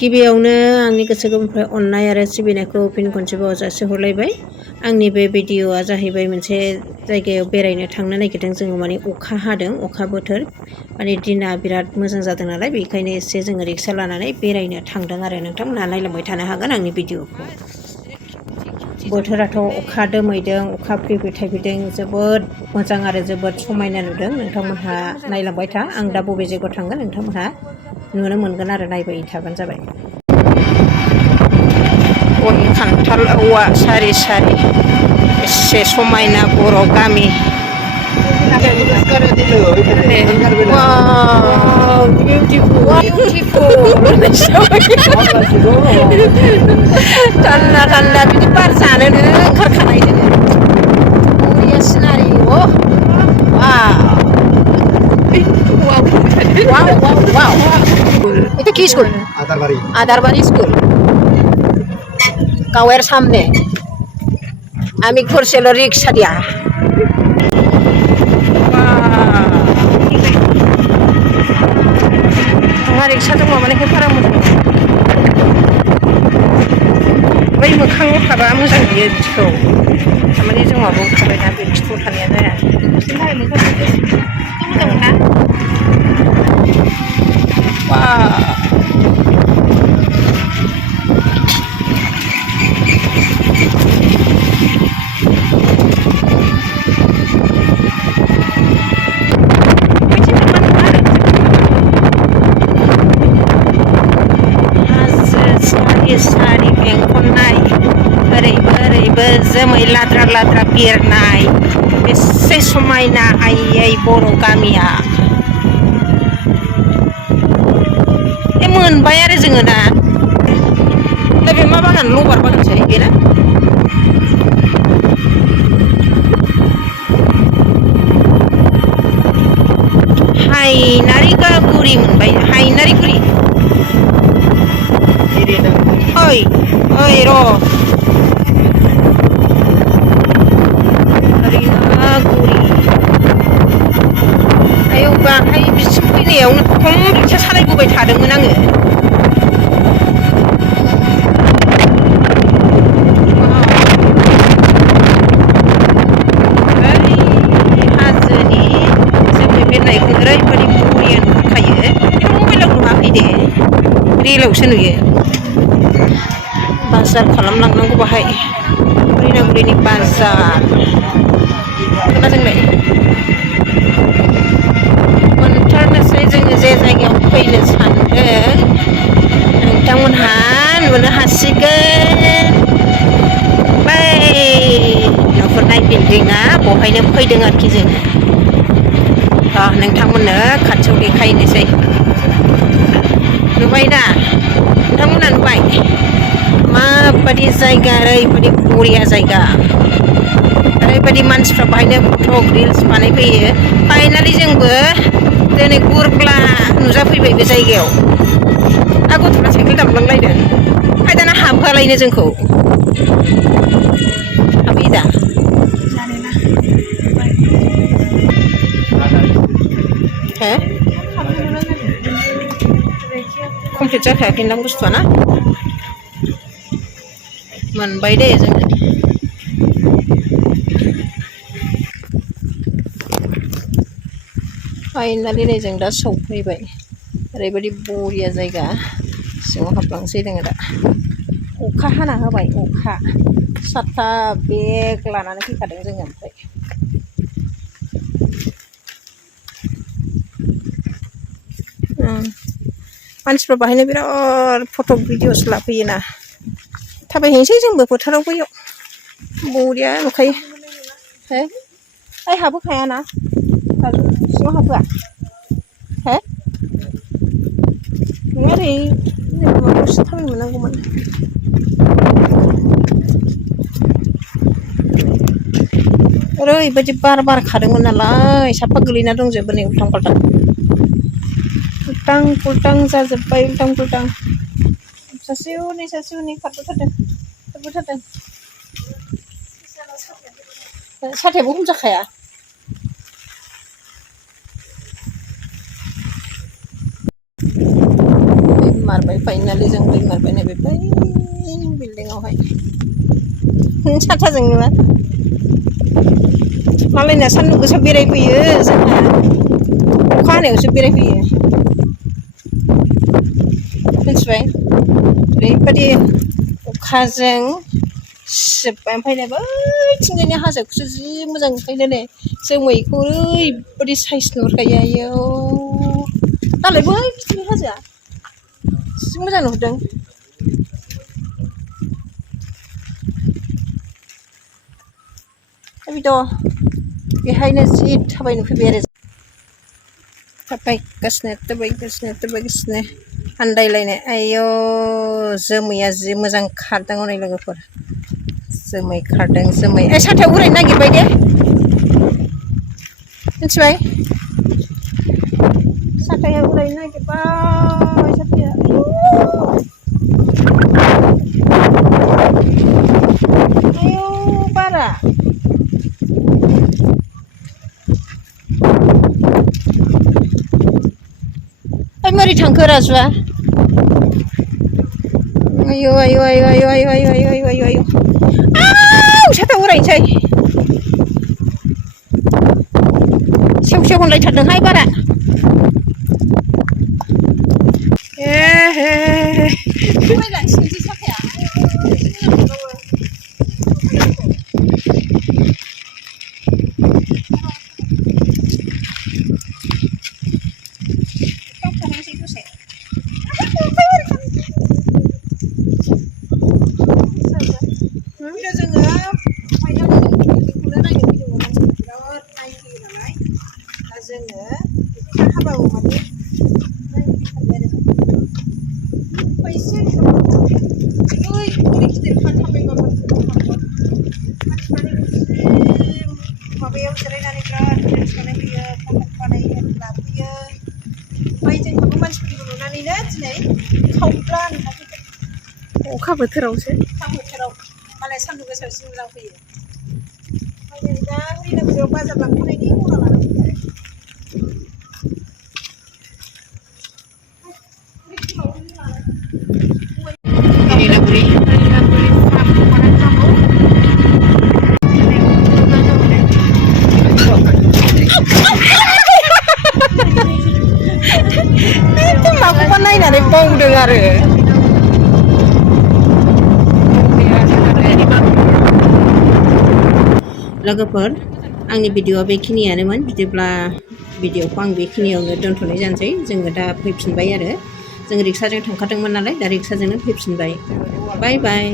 गिबियावनो आंनि गोसो गोरबोनिफ्राय अननाय आरो सिबिनायखौ फिन खनसेबाव जासिहरलायबाय। आंनि बे भिडिअ'आ जाहैबाय मोनसे जायगायाव बेरायनो थांनो नागिरदों जोङो माने अखा हादों अखा बोथोर माने दिना बिराद मोजां जादों नालाय बेखायनो एसे जोङो रिक्सा लानानै बेरायनो थांदों आरो नोंथांमोनहा नायलांबाय थानो हागोन आंनि भिडिअ'खौ। बोथोराथ' अखा दोमैदों अखा फ्रि फ्रि थाइफ्रिदों जोबोद मोजां आरो जोबोद समायना नुदों नोंथांमोनहा नायलांबाय था आं दा बबे जायगायाव थांगोन नोंथांमोनहा नुनो मोनगोन आरो नायबाय थाबानो जाबाय। गय खान्थाल औवा सारि सारि एसे समायना बर' गामि। थान्दा थान्दा बिदि बार जानोनो ओंखारखानाय जोङो बरिया सिनारि এটা কি স্কুল? আদারবাড়ি স্কুল গাঁয়ের সামনে আমি ঘুরছিল রিক্সা দিয়া আমার রিক্সা दङ माने बारा मोजां बै मोखाङाव थाबा मोजां नुयो बिदिखौ थारमाने जों माबायाव थाबायना बे खिथुआव थानाया जाया सारि बेंखननाय ओरैबो ओरैबो जोमै लाद्रा लाद्रा बिरनाय बेसे समायना आयै बर' गामिया मोनबाय आरो जोङो ना दा बे मा बागान लबार बागानसो बेना हायनारिगुरि मोनबाय हायनारिगुरि ओइ ओइ र' हायनारिगुरि आयौ गाहाय बिसिम फैनायावनो खम रिक्सा सालायबोबाय थादोंमोन आङो हाजोनि जोमै बिरनायखौ ओरैबायदि बरिया नुखायो बेखौ मबाइलाव नुवाखै दे रिलावसो नुयो बाजार खालामलांनांगौ बाहाय हायनारिगुरिनि बाजार खोनादोंलाय मोनथारनोसै जोङो जे जायगायाव फैनो सानदों नोंथांमोनहा नुनो हासिगोन बै नुहुरनाय बिल्डिंआ बहायनो फैदों आरोखि जोङो नोंथांमोननो खाथियाव देखायनोसै नुबाय दा नोंथांमोनहा नुबाय माबायदि जायगा ओरैबायदि बरिया जायगा ओरैबायदि मानसिफ्रा बाहायनो फट' रिल्स बानायफैयो फाइनालि जोंबो दिनै गुरब्ला नुजाफैबाय बे जायगायाव गथ'फ्रा साइकेल दामलांलायदों दाना हाबहोआलायनो जोंखौ हाबहैयो दा हो कमप्लिट जाखायाखैदां बुस्थुआ ना मोनबाय दे जोङो फाइनालि नै जों दा सौफैबाय ओरैबायदि बरिया जायगा सिङाव हाबलांसै जोङो दा अखा हाना होबाय अखा साथा बेग लानानै फैखादों जोङो ओमफ्राय मानसिफ्रा बाहायनो बिराद फट' भिडिअस लाफैयोना थाबायहैनोसै जोंबो फोथाराव बैयाव बरिया नुखायो हो ओइ हाबहोखायाना सिङाव हाबहोआ हो नों ओरै माबायावसो थाबायनो मोननांगौमोन ओरैबायदि बार बारखादोंमोन नालाय साफा गोलैना दंजोबो नै उल्थां फाल्थां उल्टां पुल्टां जाजोब्बाय उल्टां पुल्टां सासे हनै खारबोथारदों साथायाबो हमजाखाया खारबाय फाइनालि जों दैमारबाय नैबे बै बिल्डिंआवहाय साथाजों नुवा मालायना सान्दुं गोसा बेरायफैयो जोंहा अखा हानायावसो बेरायफैयो मिथिबाय ओरैबायदि अखाजों सिजोब्बाय ओमफ्राय बैथिंजायनि हाजोखौसो जि मोजां नुखायो नै जोमैखौ ओरैबायदि साइज नुहुरखायो आयौ दालाय बैथिंनि हाजोआ जि मोजां नुहुरदों बेथ' बेहायनो जि थाबायनो फैबाय आरो थाबायगासिनो आन्दायलायनाय आयौ जोमैया जि मोजां खारदों हनै लोगोफोर जोमै खारदों जोमै साथायाव उरायनो नागिरबाय दे मिथिबाय साथायाव उरायनो नागिरबाय साथाया आयौ बारा मारै थांखो राजुआ आयौ आयौ आयौ आयौ आयौ आयौ आयौ आयौ आयौ आयौ आव साथायाव उरायनोसै सेव सेव होनलायथारदोंहाय बारा माबायाव जिरायनानै बिराद रिल्स बानायफैयो कन्टेन्ट बानायो लाफैयो ओमफ्राय जोंहाबो मानसिफोरखौ नुनानैनो दिनै खावब्ला नुनानै अखा बोथोरावसो मालाय सान्दुं गोसायाव जि मोजां फैयो ओमफ्राय दा हरिनापुराव बाजार लांखानायनि मना लाना फैबाय माखौबा नायनानै बावदों आरो लोगोफोर आंनि भिडिअआ बेखिनियानोमोन बिदिब्ला भिडिअखौ आं बेखिनियावनो दोनथ'नाय जानोसै जोङो दा फैफिनबाय आरो जों रिक्साजों थांखादोंमोन नालाय दा रिक्साजोंनो फैफिनबाय बाय बाय